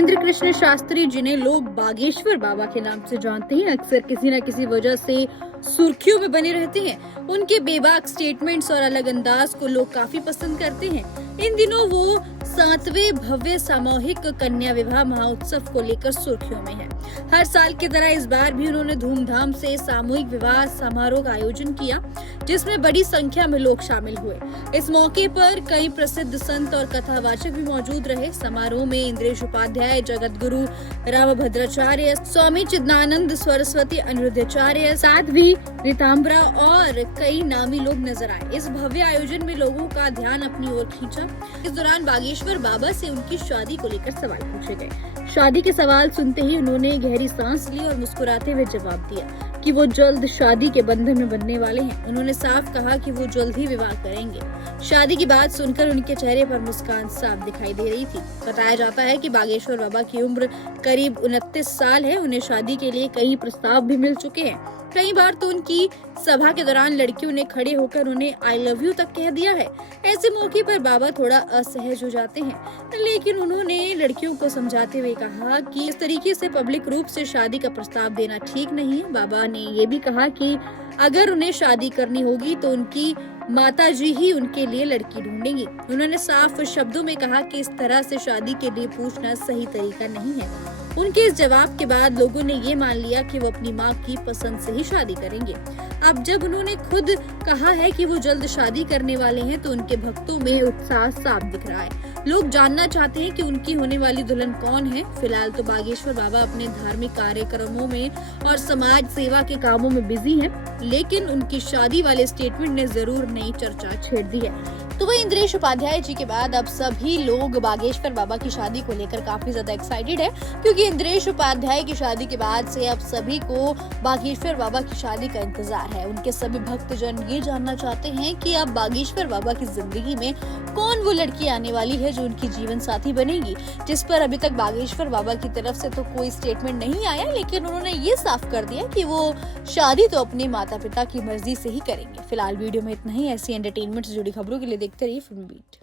महेंद्र कृष्ण शास्त्री, जिन्हें लोग बागेश्वर बाबा के नाम से जानते हैं, अक्सर किसी न किसी वजह से सुर्खियों में बने रहते हैं। उनके बेबाक स्टेटमेंट्स और अलग अंदाज को लोग काफी पसंद करते हैं। इन दिनों वो 7वें भव्य सामूहिक कन्या विवाह महोत्सव को लेकर सुर्खियों में है। हर साल की तरह इस बार भी उन्होंने धूमधाम से सामूहिक विवाह समारोह का आयोजन किया, जिसमें बड़ी संख्या में लोग शामिल हुए। इस मौके पर कई प्रसिद्ध संत और कथावाचक भी मौजूद रहे। समारोह में इंद्रेश उपाध्याय, जगतगुरु रामभद्राचार्य, स्वामी चिदानंद सरस्वती, अनिरुद्धाचार्य, साध्वी रीतांबरा और कई नामी लोग नजर आए। इस भव्य आयोजन में लोगों का ध्यान अपनी ओर खींचा। इस दौरान बागेश्वर बाबा से उनकी शादी को लेकर सवाल पूछे गए। शादी के सवाल सुनते ही उन्होंने गहरी सांस ली और मुस्कुराते हुए जवाब दिया कि वो जल्द शादी के बंधन में बंधने वाले हैं। उन्होंने साफ कहा कि वो जल्द ही विवाह करेंगे। शादी की बात सुनकर उनके चेहरे पर मुस्कान साफ दिखाई दे रही थी। बताया जाता है कि बागेश्वर बाबा की उम्र करीब 29 साल है। उन्हें शादी के लिए कई प्रस्ताव भी मिल चुके हैं। कई बार तो उनकी सभा के दौरान लड़कियों ने खड़े होकर उन्हें आई लव यू तक कह दिया है। ऐसे मौके पर बाबा थोड़ा असहज हो जाते हैं, लेकिन उन्होंने लड़कियों को समझाते हुए कहा कि इस तरीके से पब्लिक रूप से शादी का प्रस्ताव देना ठीक नहीं है। बाबा ने ये भी कहा कि अगर उन्हें शादी करनी होगी तो उनकी माताजी ही उनके लिए लड़की ढूंढेंगी। उन्होंने साफ शब्दों में कहा कि इस तरह से शादी के लिए पूछना सही तरीका नहीं है। उनके इस जवाब के बाद लोगों ने ये मान लिया कि वो अपनी माँ की पसंद से ही शादी करेंगे। अब जब उन्होंने खुद कहा है कि वो जल्द शादी करने वाले हैं, तो उनके भक्तों में उत्साह साफ दिख रहा है। लोग जानना चाहते हैं कि उनकी होने वाली दुल्हन कौन है। फिलहाल तो बागेश्वर बाबा अपने धार्मिक कार्यक्रमों में और समाज सेवा के कामों में बिजी हैं, लेकिन उनकी शादी वाले स्टेटमेंट ने जरूर नई चर्चा छेड़ दी है। तो वही इंद्रेश उपाध्याय जी के बाद अब सभी लोग बागेश्वर बाबा की शादी को लेकर काफी ज्यादा एक्साइटेड है, क्योंकि इंद्रेश उपाध्याय की शादी के बाद से अब सभी को बागेश्वर बाबा की शादी का इंतजार है। उनके सभी भक्तजन ये जानना चाहते हैं कि अब बागेश्वर बाबा की जिंदगी में कौन वो लड़की आने वाली है जो उनकी जीवन साथी बनेगी, जिस पर अभी तक बागेश्वर बाबा की तरफ से तो कोई स्टेटमेंट नहीं आया, लेकिन उन्होंने ये साफ कर दिया कि वो शादी तो अपने माता पिता की मर्जी से ही करेंगे। फिलहाल वीडियो में इतना ही। ऐसी एंटरटेनमेंट से जुड़ी खबरों के लिए देखते रहिए फिल्म बीट।